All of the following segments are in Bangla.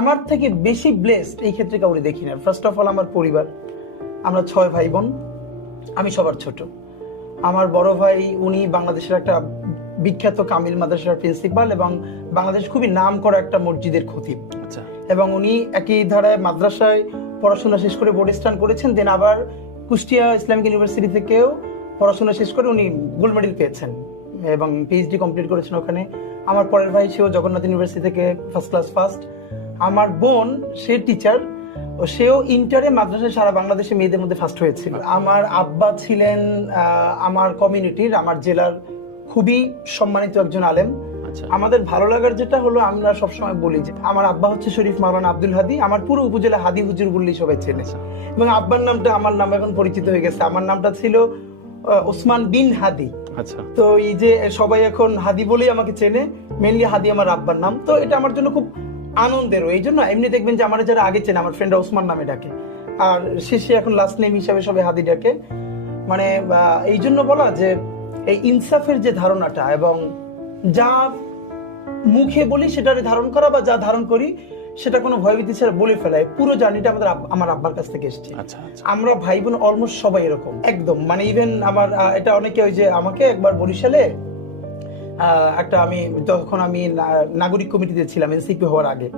আমার থেকে বেশি ব্লেসড এই ক্ষেত্রে কাউরে দেখি না। ফার্স্ট অফ অল আমার পরিবার, আমরা 6 ভাই বোন, আমি সবার ছোট। আমার বড় ভাই উনি বাংলাদেশের একটা বিখ্যাত কামিল মাদ্রাসার প্রিন্সিপাল এবং বাংলাদেশ খুবই নাম করা একটা মসজিদের খতিব। আচ্ছা। এবং উনি একই ধারায় মাদ্রাসায় পড়াশোনা শেষ করে বোর্ড স্টান করেছেন, দেন আবার কুষ্টিয়া ইসলামিক ইউনিভার্সিটি থেকেও পড়াশোনা শেষ করে উনি গোল্ড মেডেল পেয়েছেন এবং পিএইচডি কমপ্লিট করেছেন ওখানে। আমার পরের ভাই সেও জগন্নাথ ইউনিভার্সিটি থেকে ফার্স্ট ক্লাস ফার্স্ট। আমার বোন সে টিচার, সেও ইন্টারে মাদ্রাসায় সারা বাংলাদেশে মেয়েদের মধ্যে ফার্স্ট হয়েছিল। আমার আব্বা ছিলেন আমার কমিউনিটির, আমার জেলার খুবই সম্মানিত একজন আলেম। আমাদের ভালো লাগার যেটা হলো, আমরা সবসময় বলি যে আমার আব্বা হচ্ছে শরীফ মাওলানা আব্দুল হাদি, আমার পুরো উপজেলা হাদি হুজুর বললেই সবাই চেনে। এবং আব্বার নামটা আমার নাম এখন পরিচিত হয়ে গেছে, আমার নামটা ছিল ওসমান বিন হাদি। আচ্ছা। তো এই যে সবাই এখন হাদি বলেই আমাকে চেনে, মেনলি হাদি আমার আব্বার নাম। তো এটা আমার জন্য খুব আনন্দেরও। এই জন্য এমনি দেখবেন যে আমার যারা আগে চেনে, আমার ফ্রেন্ডরা ওসমান নামে ডাকে, আর শেষে এখন লাস্ট নেম হিসাবে সবাই হাদি ডাকে। মানে এই জন্য বলা যে এই ইনসাফের যে ধারণাটা, এবং যা মুখে বলি সেটারে ধারণ করা, বা যা ধারণ করি সেটা কোনো ভয়ভীতি ছাড়া বলে ফেলায়, পুরো জার্নিটা আমার আব্বার কাছ থেকে এসেছে। আমরা ভাই বোন অলমোস্ট সবাই এরকম একদম। মানে ইভেন আমার এটা অনেকে, ওই যে আমাকে একবার বরিশালে একটা, যখন আমি নাগরিক কমিটিতে ছিলাম এনসিপি হওয়ার আগে,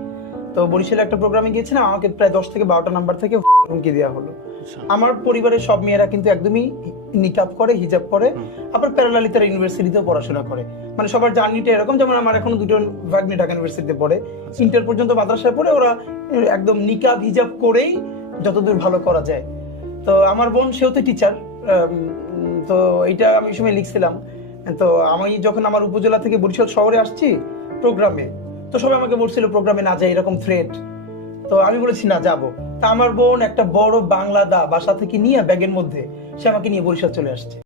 তো বরিশালে একটা প্রোগ্রামে গিয়েছিলাম, আমাকে প্রায় 10 থেকে 12টা নাম্বার থেকে হুমকি দেওয়া হলো। আমার পরিবারের সব মেয়েরা কিন্তু একদমই নিকাব করে, হিজাব করে, আবার প্যারালালি তারা ইউনিভার্সিটিতেও পড়াশোনা করে। মানে সবার জার্নিটা এরকম। যেমন আমার এখনো 2জন ভাগ্নি ঢাকা ইউনিভার্সিটিতে পড়ে, ইন্টার পর্যন্ত মাদ্রাসায় পড়ে, ওরা একদম নিকাব হিজাব করেই যতদূর ভালো করা যায়। তো আমার বোন সেও তো টিচার, তো এইটা আমি সময় লিখছিলাম। তো আমি যখন আমার উপজেলা থেকে বরিশাল শহরে আসছি প্রোগ্রামে, তো সবাই আমাকে বলছিল প্রোগ্রামে না যায়, এরকম থ্রেট। তো আমি বলেছি না, যাবো। তা আমার বোন একটা বড় বাংলা দা বাসা থেকে নিয়ে ব্যাগের মধ্যে, সে আমাকে নিয়ে বরিশাল চলে আসছে।